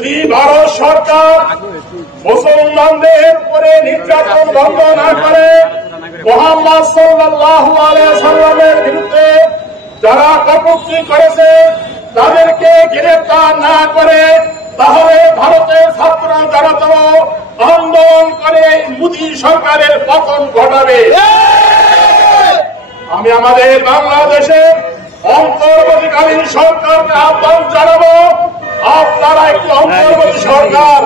ভারত সরকার মুসলমানদের উপরে নির্যাতন বন্ধ না করে মুহাম্মদ সাল্লাল্লাহু আলাইহি ওয়াসাল্লামের বিরুদ্ধে যারা কটূক্তি করেছে তাদেরকে গ্রেফতার না করে তাহলে ভারতের ছাত্ররা জনতা আন্দোলন করে মোদী সরকারের পতন ঘটাবে। আমি আমাদের বাংলাদেশের অন্তর্বর্তীকালীন সরকারকে আহ্বান জানাবো, আপনারা একটি অন্তর্বর্তী সরকার,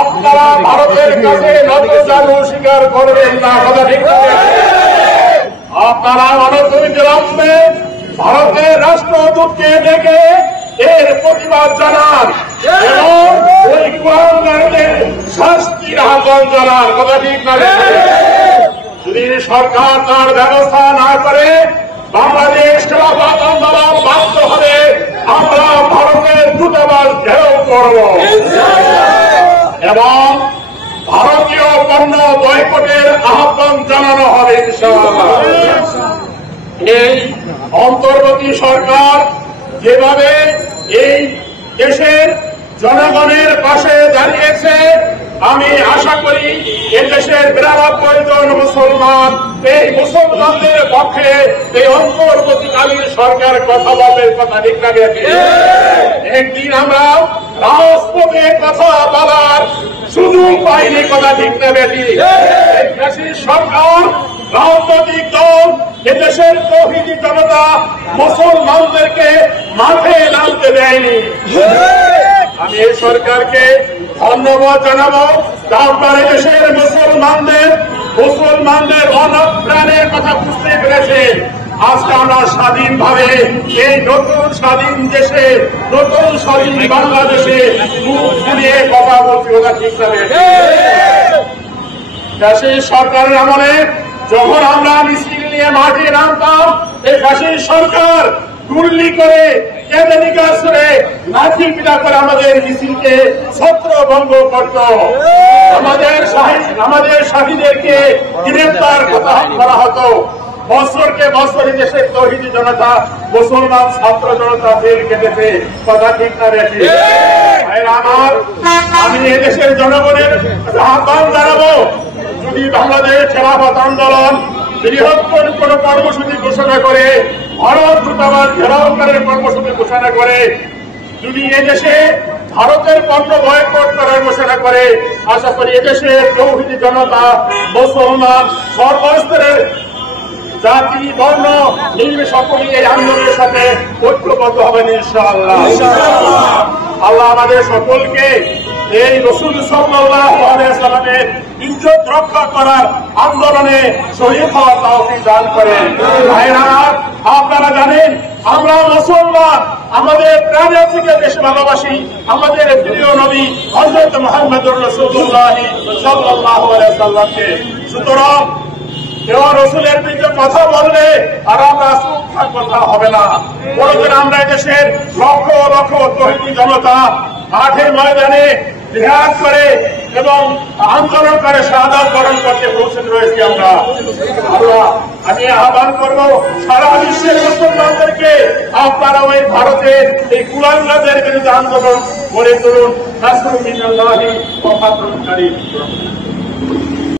আপনারা ভারতের কাছে নতজানু স্বীকার করবেন না, কথা ঠিক আছে? আপনারা অনতিবিলম্বে ভারতের রাষ্ট্রদূতকে ডেকে এর প্রতিবাদ জানান এবং ওই কুলাঙ্গারদের শাস্তির আহ্বান জানান, কথা ঠিক না? যদি সরকার তার ব্যবস্থা না করে বাংলাদেশ খেলাফত আন্দোলন বাধ্য হবে, আমরা ভারতের দূতাবাস ঘেরাও করব এবং ভারতীয় পণ্য বয়কটের আহ্বান জানানো হবে ইনশাআল্লাহ। এই অন্তর্বর্তী সরকার যেভাবে এই দেশের জনগণের পাশে দাঁড়িয়েছে, আমি আশা করি এ দেশের ৯২ জন মুসলমান এই মুসলমানদের পক্ষে এই অন্তর্বর্তীকালীন সরকার কথা বলবে, কথা ঠিক লাগে। একদিন আমরা রাজপথে কথা বলার সুযোগ পাইনি, কথা ঠিক না বেশি? সরকার রাজনৈতিক দল এদেশের তৌহিদি জনতা মুসলমানদেরকে মাঠে নামতে দেয়নি। আমি এই সরকারকে ধন্যবাদ জানাবো, আপনারা দেশের মুসলমানদের অনপ্রাণের কথা বুঝতে পেরেছেন। আজকে আমরা স্বাধীনভাবে এই নতুন স্বাধীন দেশে, নতুন স্বাধীন বাংলাদেশে মুখ খুলিয়ে কথা বলছি, ওটা ঠিক হবে। দেশের সরকারের আমলে যখন আমরা মিছিল নিয়ে মাঠে নামতাম, এই দেশের সরকার গুলি করে কেদানিকাজ করে লাঠি পিটা করে আমাদের মিছিলকে ছত্রভঙ্গ করত। আমাদের শহীদদেরকে গ্রেফতার করা হতো। বছরকে বছর দেশের তৌহিদি জনতা মুসলমান ছাত্র জনতা জেল কেটেছে, কথা ঠিক না বেশি? আমার আমি এদেশের জনগণের আহ্বান জানাবো, যদি বাংলাদেশ খেলাফত আন্দোলন বৃহত্তর কোন কর্মসূচি ঘোষণা করে, ভারত দূতাবাস ঘেরাওকারের কর্মসূচি ঘোষণা করে, যদি এদেশে ভারতের পণ্য বয়কট করার ঘোষণা করে, আশা করি এদেশের তৌহিদি জনতা মুসলমান সর্বস্তরের জাতি বর্ণ নির্বিশেষে সকলে এই আন্দোলনের সাথে ঐক্যবদ্ধ হবেন ইনশাআল্লাহ। আল্লাহ আমাদের সকলকে এই রাসূল সাল্লাল্লাহু আলাইহি ওয়াসাল্লামের ইজ্জত রক্ষা করার আন্দোলনে শহীদ হওয়ার তৌফিক দান করেন। ভাইরা, আপনারা জানেন আমরা মুসলমান, আমাদের প্রাণের থেকে দেশে ভালোবাসি আমাদের প্রিয় নবী হযরত মুহাম্মদুর রাসূলুল্লাহ সাল্লাল্লাহু আলাইহি ওয়াসাল্লামকে। সুতরাং কেউ রসুলের বিরুদ্ধে কথা বললে আর আমরা চুপ কথা হবে না। বরং আমরা দেশের লক্ষ লক্ষ তৌহিদি জনতা মাঠে ময়দানে জিহাদ করে এবং আন্দোলন করে শাহাদাত বরণ করতে প্রস্তুত রয়েছি আমরা। আমি আহ্বান করবো সারা বিশ্বের মুসলমানদেরকে, আপনারা ওই ভারতের এই কুলাঙ্গারদের বিরুদ্ধে আন্দোলন গড়ে তুলুন। নাসরুম মিনাল্লাহি ওয়া ফাতহুন কারীম।